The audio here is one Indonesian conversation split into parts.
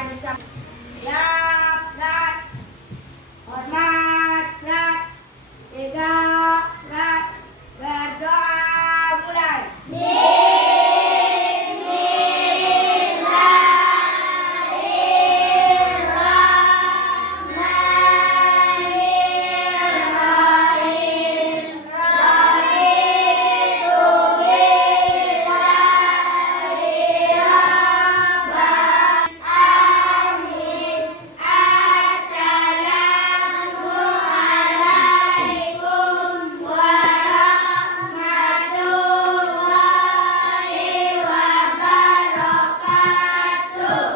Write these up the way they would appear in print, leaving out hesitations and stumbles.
supaya bisa siap, gerak, hormat, gerak, tegak, gerak, berdoa, mulai.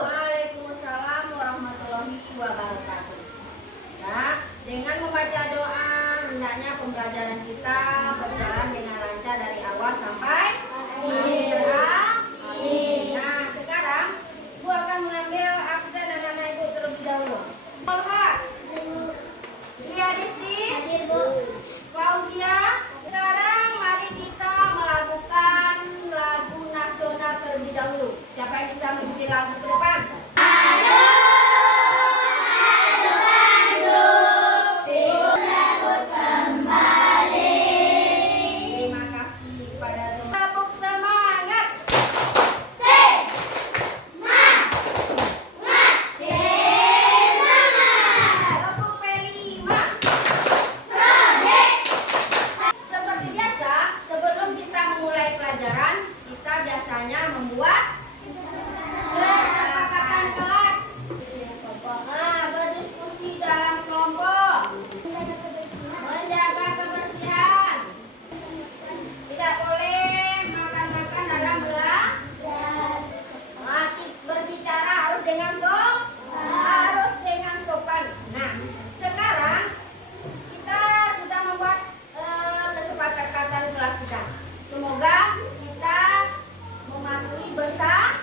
Waalaikumsalam warahmatullahi wabarakatuh. Nah, dengan membaca doa, hendaknya pembelajaran kita berjalan dengan lancar dari awal sampai akhir. Amin. Nah, sekarang Ibu akan mengambil absen anak-anak Ibu terlebih dahulu. Olha, Riyadisti, Fauzia. Sekarang mari kita melakukan lagu nasional terlebih dahulu. Siapa yang bisa membuat lagu ke depan? Terima kasih pada tepuk semangat. Tepuk pelima. Seperti biasa, sebelum kita memulai pelajaran, kita biasanya membuat kesepakatan kelas. Nah, berdiskusi dalam kelompok, menjaga kebersihan, tidak boleh makan-makan dalam berbicara harus dengan sopan. Nah, sekarang kita sudah membuat kesepakatan kelas kita. Semoga kita mematuhi bersama.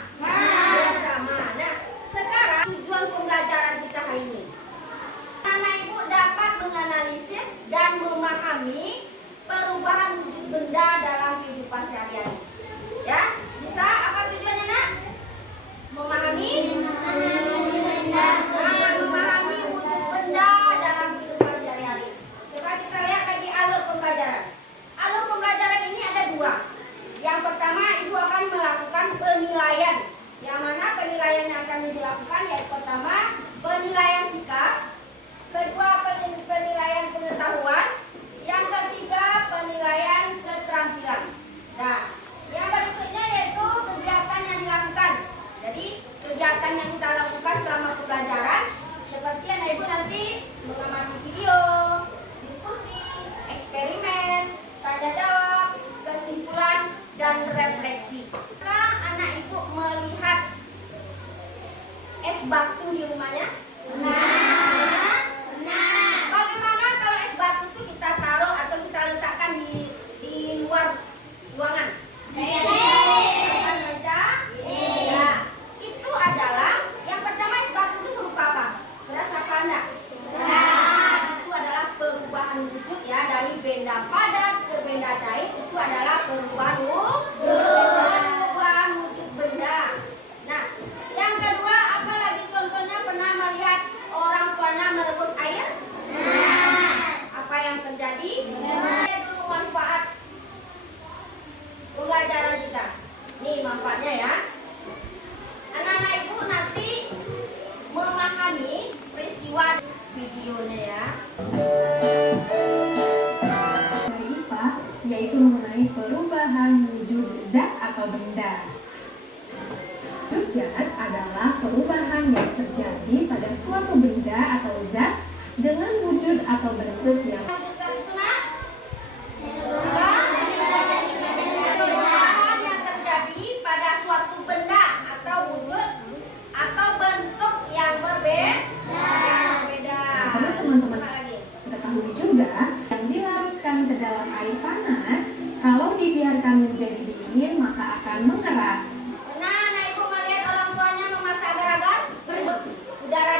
Nah, sekarang tujuan pembelajaran kita hari ini. Anak Ibu dapat menganalisis dan memahami perubahan wujud benda dalam kehidupan sehari-hari. Ya, bisa apa tujuannya, Nak? Memahami memahami wujud benda dalam kehidupan sehari-hari. Coba kita lihat lagi alur pembelajaran. Alur pembelajaran ini ada dua. Yang pertama, Ibu akan melakukan penilaian. Yang mana penilaian yang akan dilakukan yaitu pertama, penilaian sikap, kedua, penilaian pengetahuan, yang ketiga, penilaian keterampilan. Nah, yang berikutnya yaitu kegiatan yang dilakukan. Jadi, kegiatan yang kita lakukan selama pembelajaran seperti anak Ibu nanti mengamati video, diskusi, eksperimen, tanya jawab, kesimpulan, dan refleksi. Jika anak Ibu melihat es batu di rumahnya, bagaimana kalau es batu itu kita taruh atau kita letakkan di luar ruangan? Depan meja. Ya, itu adalah yang pertama, es batu itu berupa apa? Keras apa enggak? Nah, itu adalah perubahan wujud ya, dari benda padat ke benda cair. Itu adalah perubahan wujud benda. Nah, yang kedua, apa lagi contohnya, pernah melihat orang tuanya merebus air? Apa yang terjadi? Itu manfaat pembelajaran kita. Nih manfaatnya ya. Anak-anak Ibu nanti memahami peristiwa videonya ya. Dari IPA, yaitu mengenai perubahan wujud zat atau benda. Wujud zat adalah perubahan yang terjadi pada suatu benda atau zat dengan wujud atau bentuk yang Lanjutkan itu, Nak. Perubahan yang terjadi pada suatu benda atau wujud atau bentuk yang berbeda. Karena teman-teman Apa lagi? ketahui juga yang dilarutkan ke dalam air panas, kalau dibiarkan menjadi dingin maka akan mengeras. Pernah anak Ibu melihat orang tuanya memasak agar-agar udara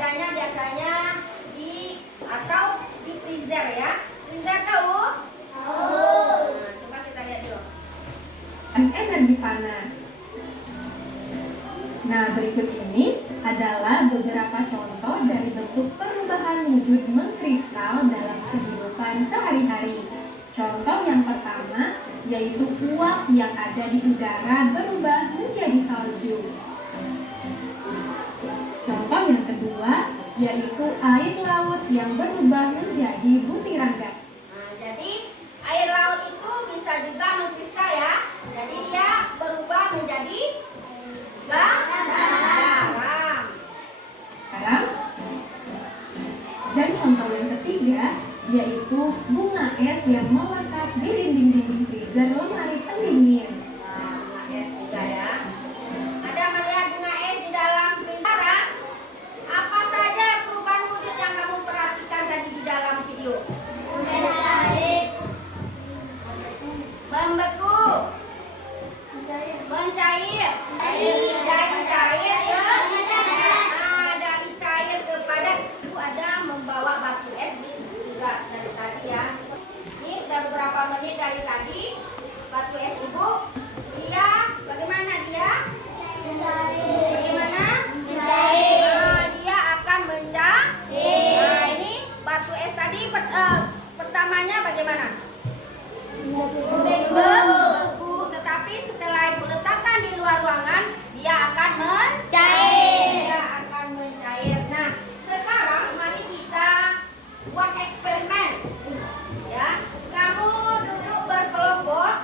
adanya biasanya di atau di freezer ya. Freezer tahu? Tahu. Nah, coba kita lihat dulu. Energi panas. Nah, berikut ini adalah beberapa contoh dari bentuk perubahan wujud mengkristal dalam kehidupan sehari-hari. Contoh yang pertama yaitu uap yang ada di udara berubah menjadi salju. Contoh yang kedua yaitu air laut yang berubah menjadi butiran gas. Nah, jadi air laut itu bisa juga mengkristal ya. Jadi dia berubah menjadi garam. Garam. Dan contoh yang ketiga yaitu bunga es yang melekat di dinding-dinding freezer lemari pendingin. Nah, bunga es juga ya. Ada melihat bunga es di dalam freezer? Apa saja perubahan wujud yang kamu perhatikan tadi di dalam video? Membeku, mencair, dari cair ke dari cair ke padat. Itu ada membawa batu es juga dari tadi ya. Ini udah beberapa menit dari tadi. Batu es ibu, dia bagaimana dia? Bagaimana? Nah, dia akan mencair. Nah, ini batu es tadi pertamanya bagaimana? Beku, tetapi setelah ibu letakkan di luar ruangan, dia akan mencair. Dia akan mencair. Nah, sekarang mari kita buat eksperimen. Ya, kamu duduk berkelompok.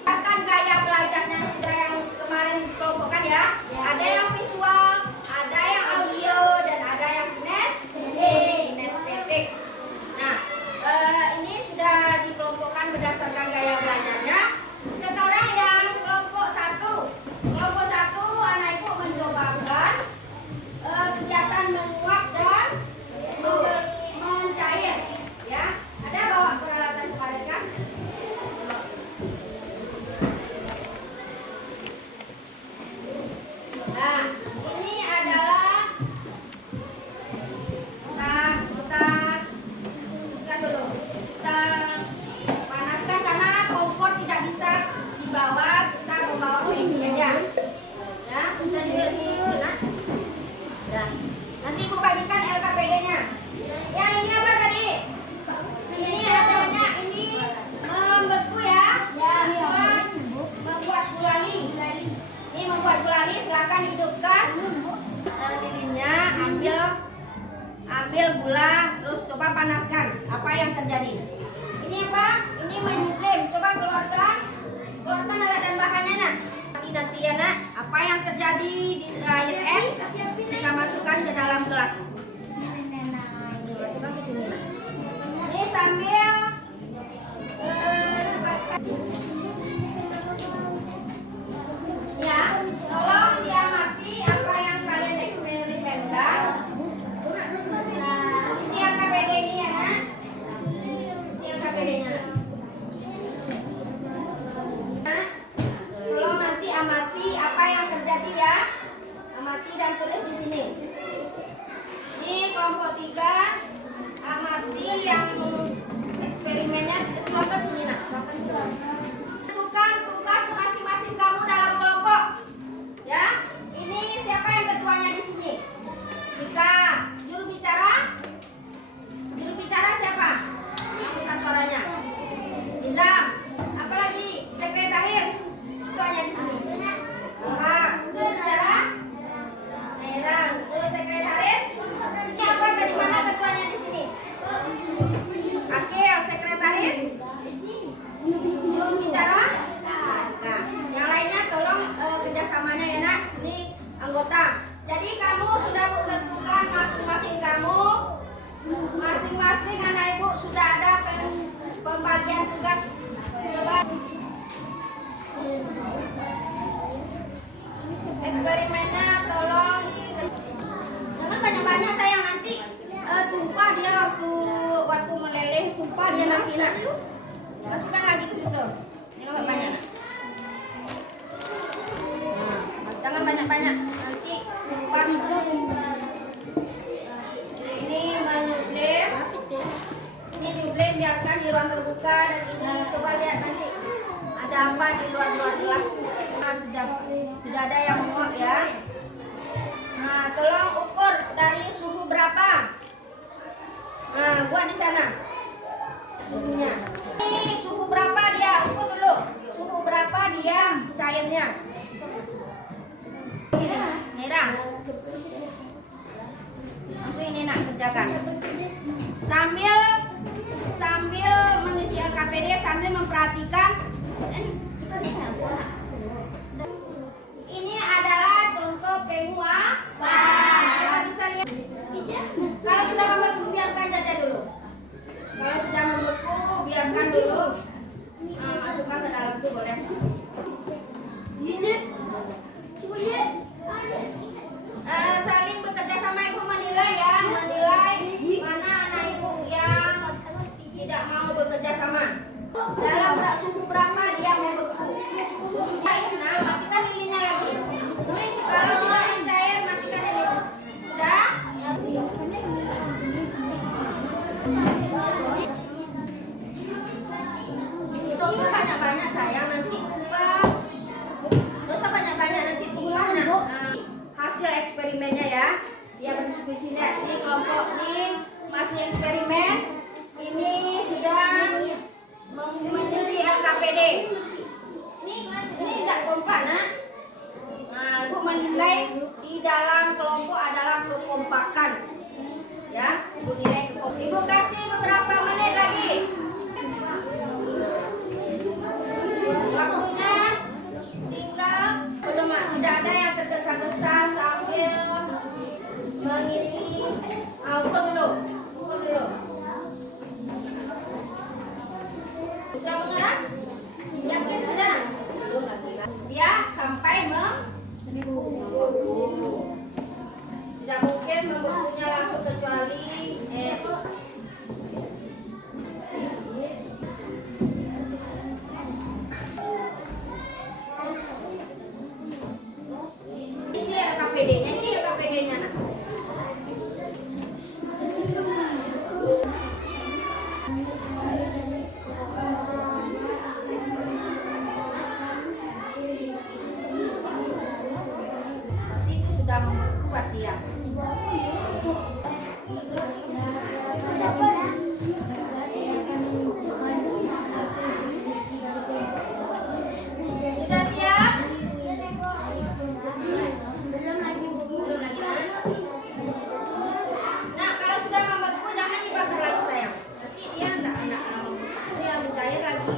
Akan gaya belajarnya sudah yang kemarin dikelompokkan ya. Ada yang visual, ada yang audio, dan ada yang kinestetik. Nah, ini sudah dikelompokkan berdasarkan gaya belajarnya. Sekarang yang kelompok satu. Kelompok satu, anak ibu mencobakan kegiatan menguap dan mencair. Ya, ada bawa peralatan kemarin kan? Nah, ini adalah kita dulu. Kita panaskan karena kompor tidak bisa dibawa, kita membawa peci aja. Ya, sudah di mana? Sudah. Nanti ibu bagikan LKPD-nya. Ya, ini apa tadi? Ini adanya ini membeku ya. Membuat gulali. Ini membuat gulali, silakan hidupkan lilinnya, ambil gula, terus coba panaskan. Apa yang terjadi? Ini apa? Ini menyublim. Coba keluarkan alat dan bahannya nak. Nanti ya nak, apa yang terjadi di air es kita masukkan ke dalam gelas. Masukkan ke sini nak. Ini sambil ya, tolong diamati apa yang kalian eksperimenkan. Isi LKPD ini ya nak. Isi LKPD-nya nak. Nah, tolong nanti amati apa yang terjadi ya. Amati dan tulis di sini. Ini kelompok 3. Amati yang eksperimennya. Kelompok sini nak. Tentukan tugas masing-masing kamu dalam kelompok. Ya, ini siapa yang ketuanya di sini? Bisa. Juru bicara? Juru bicara siapa? Yang besar suaranya. Bisa. Apalagi sekretaris? Ketuanya di sini. Juru bicara? Heran. Juru sekretaris? Ini apa dari mana ketuanya di sini? Akil, sekretaris? Juru bicara? Nah, yang lainnya tolong kerjasamanya ya nak. Sini anggota. Jadi kamu sudah menentukan masing-masing anak ibu sudah ada pembagian tugas. Coba eksperimennya tolong jangan banyak-banyak sayang, nanti tumpah dia waktu meleleh, tumpah dia nanti nak. Masukkan lagi ke situ. Jangan banyak. Jangan banyak-banyak. banyak nanti lupa. Ini menyublem. Ini diublem biarkan di ruang terbuka, dan ini coba lihat nanti ada apa di luar kelas. Nah, sudah ada yang menguap ya. Nah, tolong ukur dari suhu berapa. Nah, buat di sana suhunya. Ini suhu berapa dia, ukur dulu. Suhu berapa dia cairnya. Ini merah. Langsung ini nak kerjakan. Sambil mengisi LKPD, sambil memperhatikan. Ini adalah contoh penguap. Coba bisa lihat. Kalau sudah membeku biarkan saja dulu. Kalau sudah membeku biarkan dulu. Nah, masukkan ke dalam itu boleh. Saling bekerja sama ibu menilai ya, menilai mana anak ibu yang tidak mau bekerja sama. Dalam suhu berapa dia mau beku. Nah, matikan lilinnya lagi. Kalau sudah mencair, matikan lilin. Sudah? Dosa banyak-banyak sayang, nanti ubah. Dosa banyak-banyak nanti ubahnya. Hasil eksperimennya ya. Dia berdiskusi lihat nih kelompok nih masih eksperimen. Ini sudah mengisi LKPD. Ini enggak kompak nak. Nah, ibu menilai di dalam kelompok adalah kekompakan. Ya, ibu nilai kekompakan. Ibu kasih beberapa menit lagi. Waktunya tinggal belum, tidak ada yang tergesa-gesa sambil mengisi. Ukur dulu. Sudah mengeras? Yakin sudah? Dia sampai membeku. Tidak mungkin membekunya langsung kecuali isi LKPD-nya nak. Itu sudah membeku buat dia. Sudah siap? Belum lagi nak. Nah, kalau sudah membeku jangan dibakar lagi sayang. Nanti dia enggak dia mencair lagi.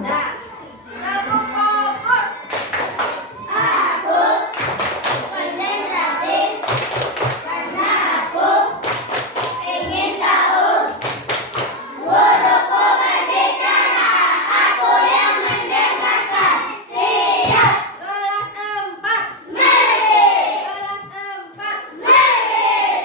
Nah, fokus. Aku konsentrasi karena aku ingin tahu guruku berbicara, aku yang mendengarkan. Siap. Kelas 4. Kelas 4.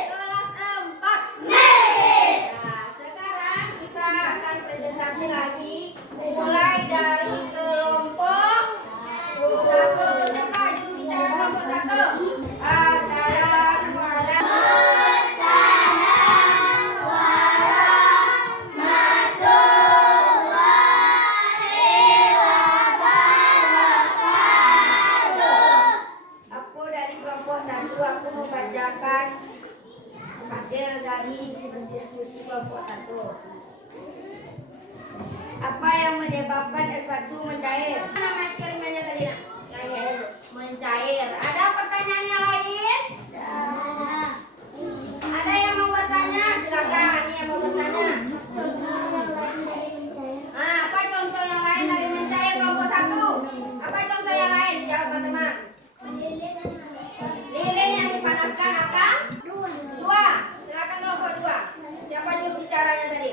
Kelas 4. Nah, sekarang kita akan presentasi lagi, mulai dari kelompok 1. Siapa juru bicara kelompok 1? Assalamualaikum. Aku dari kelompok 1, aku membacakan hasil dari diskusi kelompok 1. Apa yang menyebabkan es batu mencair? Nama eksperimennya tadi nak? Mencair. Ada pertanyaan yang lain? Ada yang mau bertanya? Silakan. Ini yang mau bertanya. Apa contoh yang lain dari mencair kelompok 1? Apa contoh yang lain? Dijawab teman-teman. Lilin yang dipanaskan akan 2. Silakan kelompok 2. Siapa juru bicaranya tadi?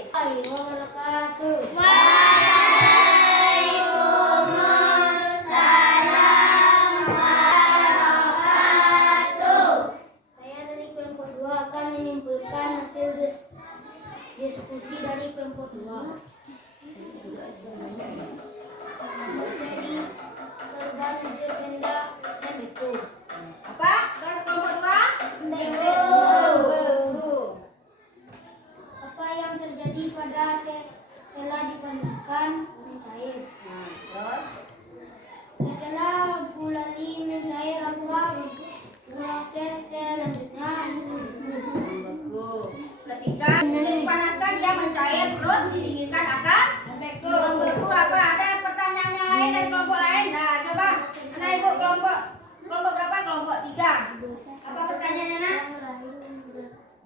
Saya dari kelompok 2 akan menyimpulkan hasil diskusi dari kelompok 2. Dari perubahan wujud benda dan bentuk. Apa? Kelompok 2? Bentuk. Bentuk. Apa yang terjadi pada setelah dipanaskan mencair? Nah, terus Setelah gulali mencair, apa proses selanjutnya? membeku. Ketika dipanaskan dia mencair, terus didinginkan akan membeku. Membeku apa? Ada pertanyaan yang lain dari kelompok lain? Nah, coba. Anak ibu kelompok berapa? Kelompok 3. Apa pertanyaannya, Nak?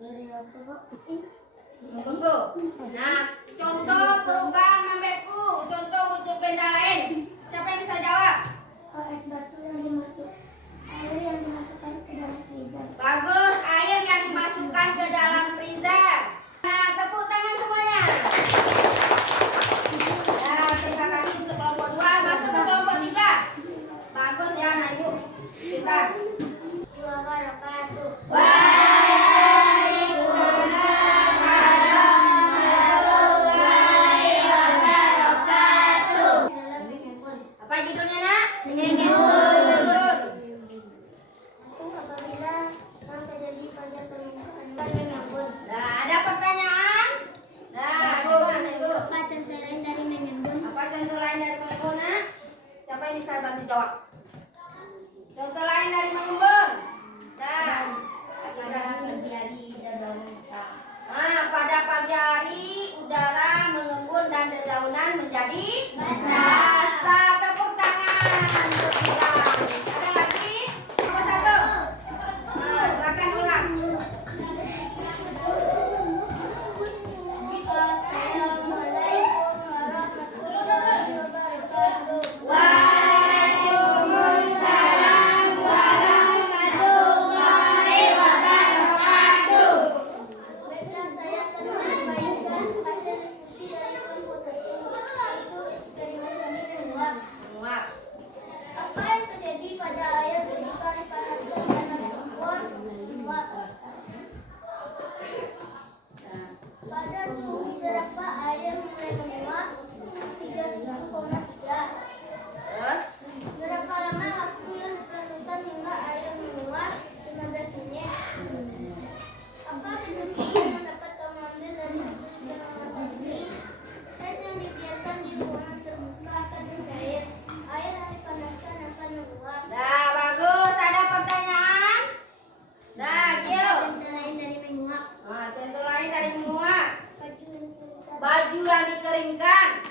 Dari apa, Pak? Membeku. Nah, contoh perubahan membeku, contoh wujud benda lain. Siapa yang bisa jawab? Es batu yang dimasuk, air yang dimasukkan ke dalam freezer. Bagus, air yang dimasukkan ke dalam freezer. Nah, tepuk tangan semuanya. Ya, terima kasih untuk kelompok 2. Masuk ke kelompok 3. Bagus ya, anak ibu. Kita. Wabarakatuh. Dalam mengembun. Apa judulnya, Nak? Mengembun. Itu apabila yang terjadi pada permukaan dan mengembun. Nah, ada pertanyaan? Nah, coba anak ibu. Apa contoh lain dari mengembun? Apa contoh lain dari mengembun, Nak? Siapa yang bisa bantu jawab? Contoh lain dari mengembun. Nah, Pada pagi hari dedaunan besar. pada pagi hari udara mengembun dan dedaunan menjadi basah. Tepuk tangan untuk kita. Ada lagi? Nomor 1. Silakan ulang. Assalamualaikum warahmatullahi wabarakatuh. Waalaikumsalam warahmatullahi wabarakatuh. Baiklah, saya akan membagikan hasil diskusi dari kelompok 1, yaitu eksperimen kami menguap. Menguap. Apa yang terjadi pada air ketika dipanaskan di atas kompor? Menguap. Pada suhu berapa air mulai menguap? 37,3. Terus Berapa lama waktu yang diperlukan hingga air menguap? 15 menit. Apa kesimpulan yang dapat kamu ambil dari hasil pengamatan ini? Es yang dibiarkan di ruangan terbuka akan mencair. Air yang dipanaskan akan menguap. Nah, bagus. Ada pertanyaan? Nah, Gio. Contoh lain dari menguap. Contoh lain dari menguap. Baju yang dikeringkan. Baju yang dikeringkan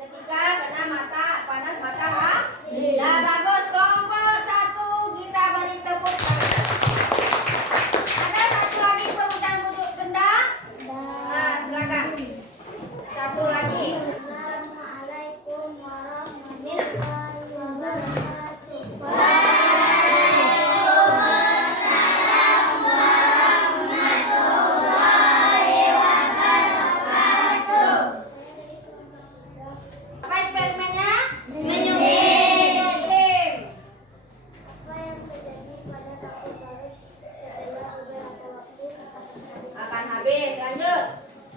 ketika kena panas matahari. Nah, bagus. Kelompok 1 kita beri tepuk tangan. Ada satu lagi perubahan wujud benda. Nah, silakan. Satu lagi. Assalamualaikum warahmatullahi wabarakatuh. Apa eksperimennya? Apa yang terjadi pada tahu garis setelah beberapa waktu akan mencair? Akan habis. Lanjut.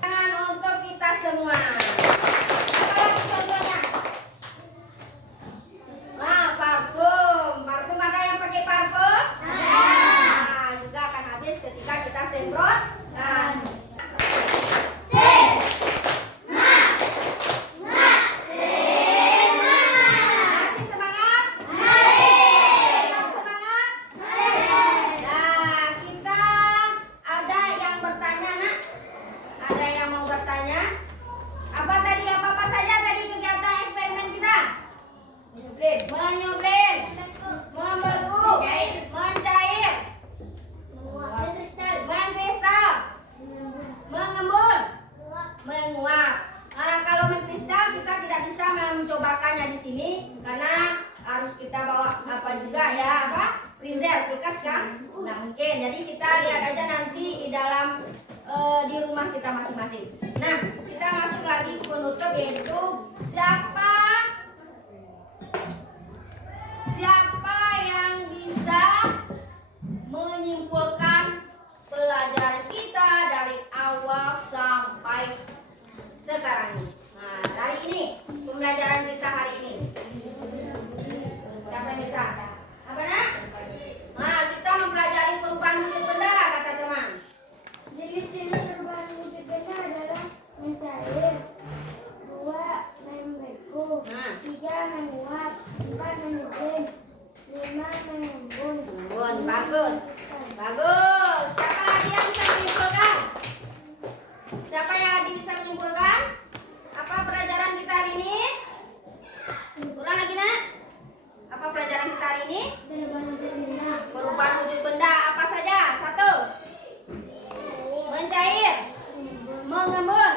Tangan untuk kita semua. Apa lagi contohnya? Parfum. Parfum ada yang pakai parfum? Nah, juga akan habis ketika kita semprot. Nah, masih semangat? Tetap semangat? Nah, kita ada yang bertanya, Nak? Ada yang mau bertanya? Apa tadi? Apa saja tadi kegiatan eksperimen kita? Menyuplin, membeku, mencair, mengkristal, mengembun, menguap. Nah, kalau mengkristal kita tidak bisa mencobakannya di sini karena harus kita bawa apa juga ya, apa? Freezer, kulkas kan? Nggak mungkin. Jadi kita lihat aja nanti di dalam di rumah kita masing-masing. Nah, kita masuk lagi ke penutup, yaitu siapa yang bisa menyimpulkan pelajaran kita dari awal sampai sekarang ini. Nah, dari ini pembelajaran kita hari ini. Embun, bagus. Bagus. Siapa lagi yang bisa menyimpulkan? Siapa yang lagi bisa menyimpulkan? Apa pelajaran kita hari ini? Ulang lagi nak. Apa pelajaran kita hari ini? Perubahan wujud benda apa saja? 1. Mencair, mengembun,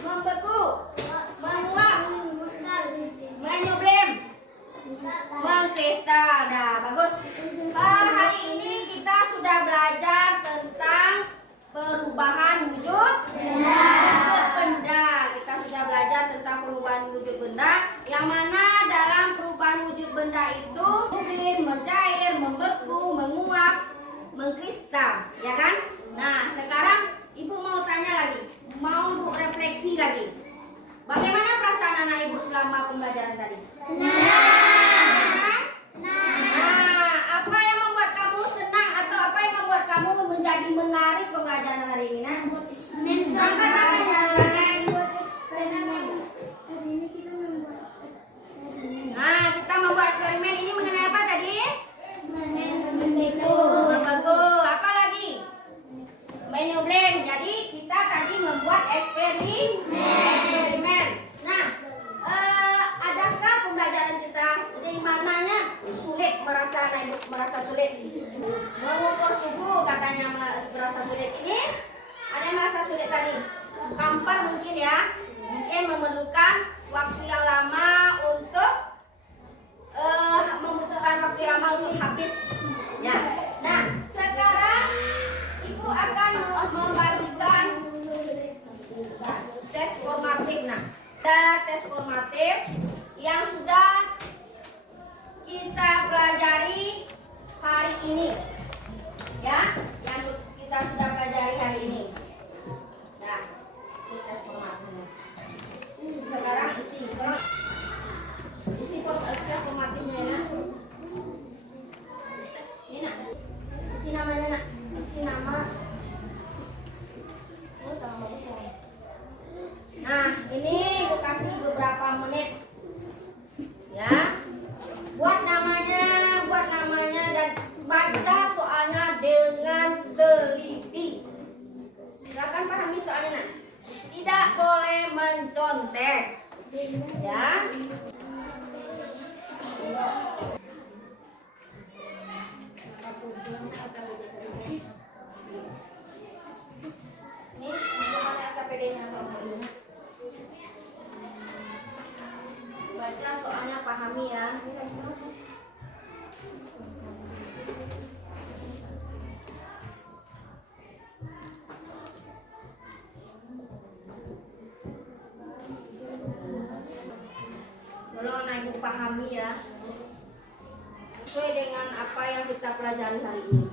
membeku, menguap, menyublim, mengkristal. Nah, bagus. Hari ini kita sudah belajar tentang perubahan wujud benda. Kita sudah belajar tentang perubahan wujud benda, yang mana dalam perubahan wujud benda itu sublim, mencair, membeku, menguap, mengkristal, ya kan? Nah, sekarang ibu mau tanya lagi, mau ibu refleksi lagi. Bagaimana perasaan anak ibu selama pembelajaran tadi? Senang. Nah, apa yang membuat kamu senang atau apa yang membuat kamu menjadi menarik pembelajaran hari ini? Nah, angkat tangannya. Nah, kita membuat eksperimen ini mengenai apa tadi? Membeku. Apa lagi? Menyublim. Jadi kita tadi membuat eksperimen. Nah, adakah pembelajaran kita di mananya sulit, merasa sulit? Mengukur suhu katanya merasa sulit. Ini ada yang merasa sulit tadi? Kampar mungkin ya. Mungkin memerlukan waktu yang lama untuk habis. Ya. Nah, sekarang ibu akan membagikan tes formatif. Nah, ada tes formatif yang sudah kita pelajari hari ini, ya, yang kita sudah pelajari hari ini. Nah, ini tes formatifnya. Sekarang isi tes formatifnya ya. Ini nak, isi namanya nak, isi nama. Nah, ini ibu kasih beberapa menit, ya. Buat namanya dan baca soalnya dengan teliti. Silakan pahami soalnya nak. Tidak boleh mencontek, ya. Ini bagaimana KPD-nya sama dulu. Baca soalnya pahami ya. Tolong anak ibu pahami ya, sesuai dengan apa yang kita pelajari hari ini.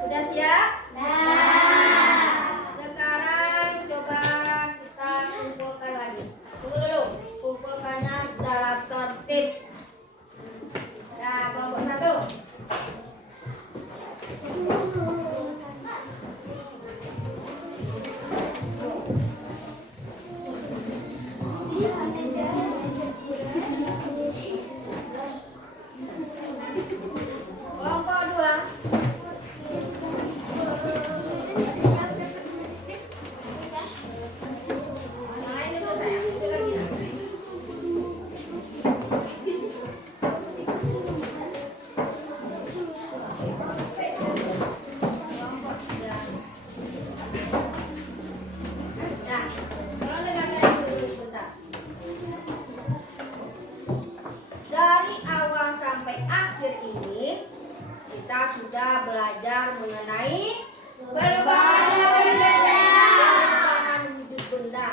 Sudah siap? Sekarang coba kita kumpulkan lagi. Tunggu dulu, kumpulkannya secara tertib. Nah, kelompok 1. Kelompok 2. Yang lain dulu sayang, itu lagi nak. Kelompok 3. Nah, tolong dengarkan dulu sebentar. Dari awal sampai akhir ini kita sudah belajar mengenai perubahan wujud benda,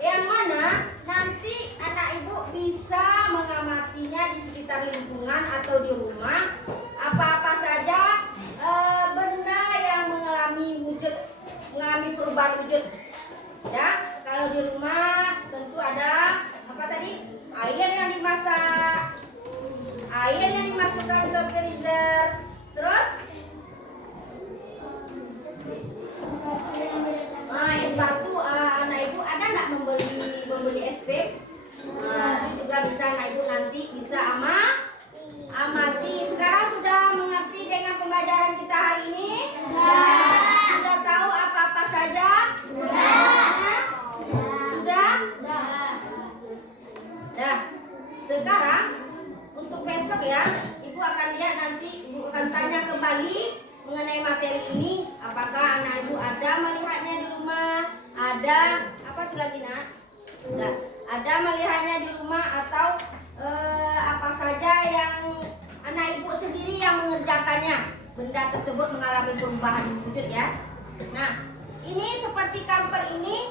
yang mana nanti anak ibu bisa mengamatinya di sekitar lingkungan atau di rumah. Apa-apa saja benda yang mengalami perubahan wujud. Ya, kalau di rumah tentu ada apa tadi? Air yang dimasak, air yang dimasukkan ke perizinan freezer. Terus es batu. Anak ibu ada nggak membeli es krim? Itu juga bisa anak ibu nanti bisa amati. Sekarang sudah mengerti dengan pembelajaran kita hari ini? Sudah tahu apa-apa saja? Sudah? Nah, sekarang untuk besok ya, ibu akan lihat nanti, ibu akan tanya kembali mengenai materi ini. Apakah anak ibu ada melihatnya di rumah? Ada apa tuh lagi nak? Enggak. Ada melihatnya di rumah atau apa saja yang anak ibu sendiri yang mengerjakannya? Benda tersebut mengalami perubahan wujud ya. Nah, ini seperti kamper ini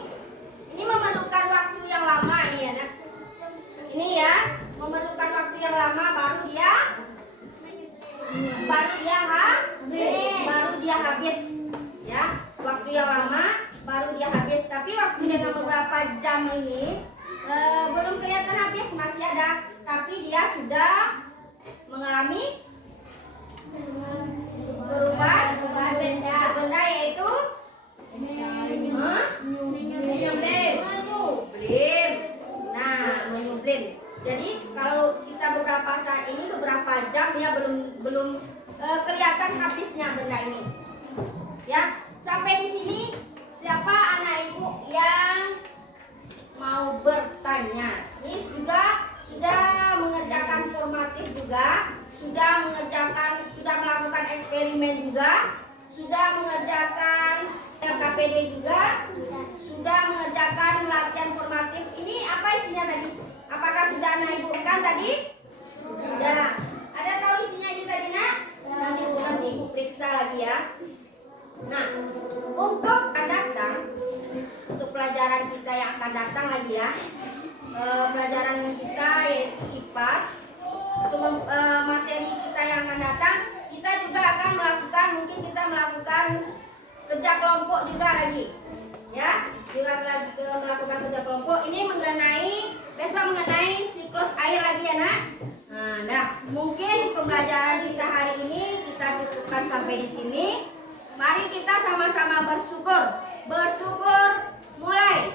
memerlukan waktu yang lama nih ya nak. Ini ya, memerlukan waktu yang lama baru dia habis ya. Waktu yang lama baru dia habis. Tapi waktu dengan beberapa jam ini belum kelihatan habis, masih ada. Tapi dia sudah mengalami perubahan benda yaitu menyublim. Nah, menyublim. Jadi kalau kita beberapa saat ini beberapa jam dia belum kelihatan habisnya benda ini. Ya, sampai di sini siapa anak ibu yang mau bertanya? Ini juga sudah mengerjakan formatif juga, sudah melakukan eksperimen juga, sudah mengerjakan LKPD juga, sudah mengerjakan latihan formatif. Ini apa isinya tadi? Apakah sudah anak ibu kan tadi? Sudah. Ada tahu isinya ini tadi nak? Nanti ibu periksa lagi ya. Nah, untuk akan datang, untuk pelajaran kita yang akan datang lagi ya, pelajaran kita yaitu IPAS. Untuk materi kita yang akan datang, kita juga akan melakukan kerja kelompok juga lagi, ya, melakukan kerja kelompok. Ini besok mengenai siklus air lagi ya nak. Nah, mungkin pembelajaran kita hari ini kita cukupkan sampai di sini. Mari kita sama-sama bersyukur mulai.